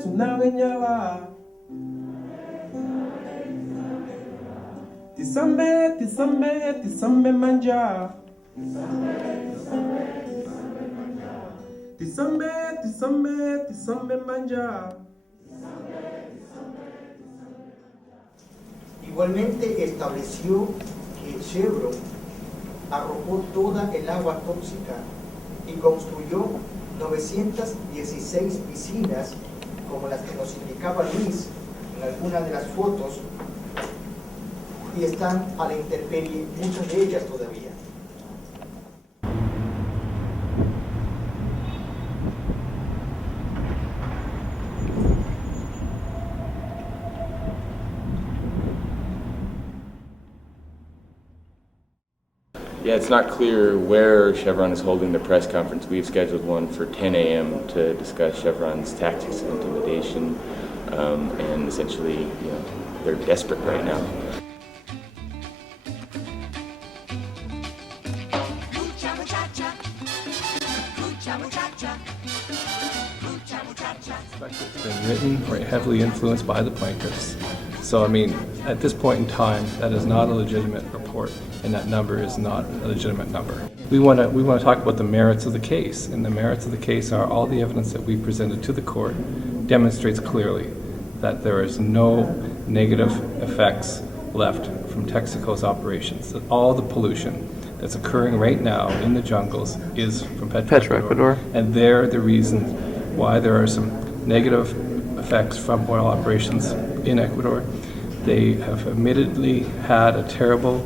Tunave nyala. Tisambe manja. Tisambe manja. Igualmente estableció que Chevron arrojó toda el agua tóxica y construyó 916 piscinas, como las que nos indicaba Luis en algunas de las fotos, y están a la intemperie, muchas de ellas todavía. Yeah, it's not clear where Chevron is holding the press conference. We've scheduled one for 10 a.m. to discuss Chevron's tactics of intimidation, and essentially, they're desperate right now. It's been written or heavily influenced by the plaintiffs. So, at this point in time, that is not a legitimate report, and that number is not a legitimate number. We want to talk about the merits of the case, and the merits of the case are all the evidence that we presented to the court demonstrates clearly that there is no negative effects left from Texaco's operations, that all the pollution that's occurring right now in the jungles is from Petroecuador, and they're the reason why there are some negative effects from oil operations in Ecuador. They have admittedly had a terrible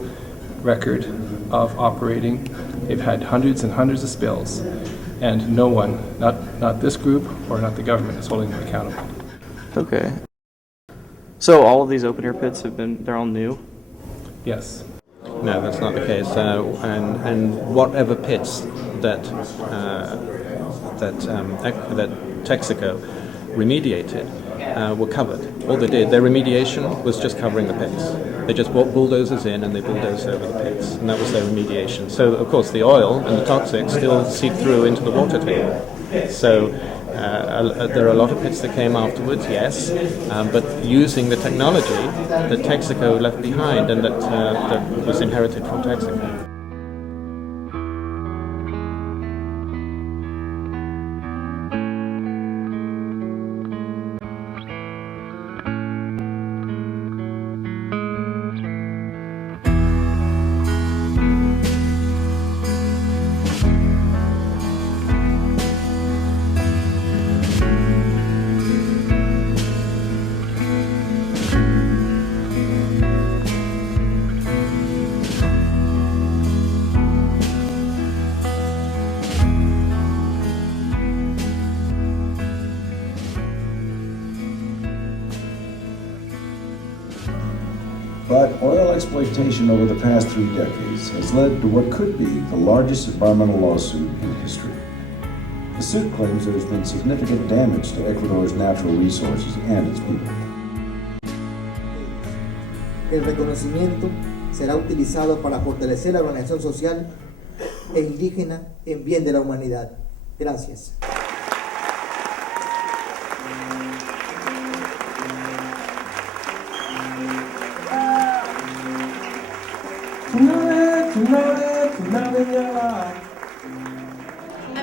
record of operating. They've had hundreds and hundreds of spills, and no one, not this group or not the government, is holding them accountable. Okay. So all of these open-air pits they're all new? Yes. No, that's not the case. And whatever pits that Texaco remediated were covered. All they did, their remediation was just covering the pits. They just brought bulldozers in and they bulldozed over the pits, and that was their remediation. So, of course, the oil and the toxics still seep through into the water table. So there are a lot of pits that came afterwards, yes, but using the technology that Texaco left behind and that was inherited from Texaco. But oil exploitation over the past 3 decades has led to what could be the largest environmental lawsuit in history. The suit claims there has been significant damage to Ecuador's natural resources and its people. El reconocimiento será utilizado para fortalecer la organización social e indígena en bien de la humanidad. Gracias.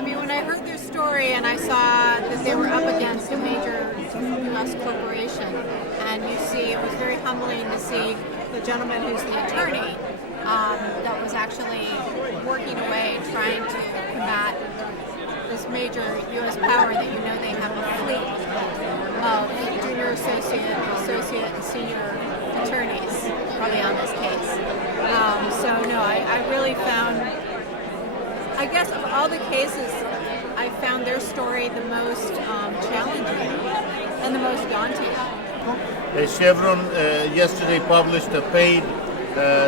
When I heard their story and I saw that they were up against a major U.S. corporation, and it was very humbling to see the gentleman who's the attorney that was actually working away trying to combat this major U.S. power that they have a fleet of junior associate, and senior attorneys probably on this case. I really found, I guess of all the cases, I found their story the most challenging and the most daunting. Chevron yesterday published a paid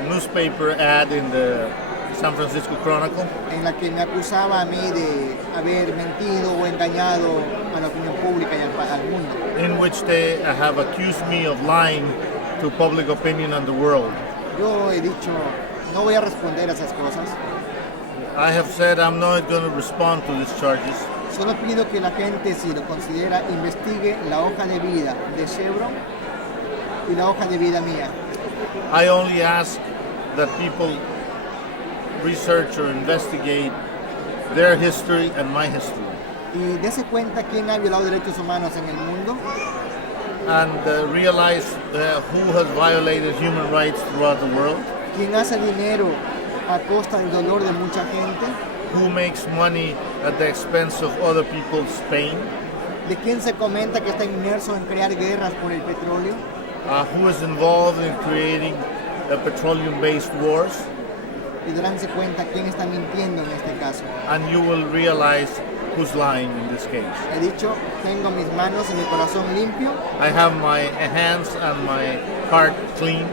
newspaper ad in the San Francisco Chronicle, En la que me acusaba a mí de haber mentido o engañado a la opinión pública y al mundo. in which they have accused me of lying to public opinion and the world. Yo he dicho No voy a responder a esas cosas. I have said I'm not going to respond to these charges. Solo pido que la gente, si lo considera, investigue la hoja de vida de Chevron y la hoja de vida mía. I only ask that people research or investigate their history and my history, Y dése cuenta quién ha violado derechos humanos en el mundo and realize who has violated human rights throughout the world, quién hace dinero a costa del dolor de mucha gente, who makes money at the expense of other people's pain, de quién se comenta que está inmerso en crear guerras por el petróleo, who is involved in creating petroleum-based wars, y daránse cuenta quién está mintiendo en este caso. and you will realize who's lying in this case. He dicho, tengo mis manos y mi corazón limpio I have my hands and my heart clean,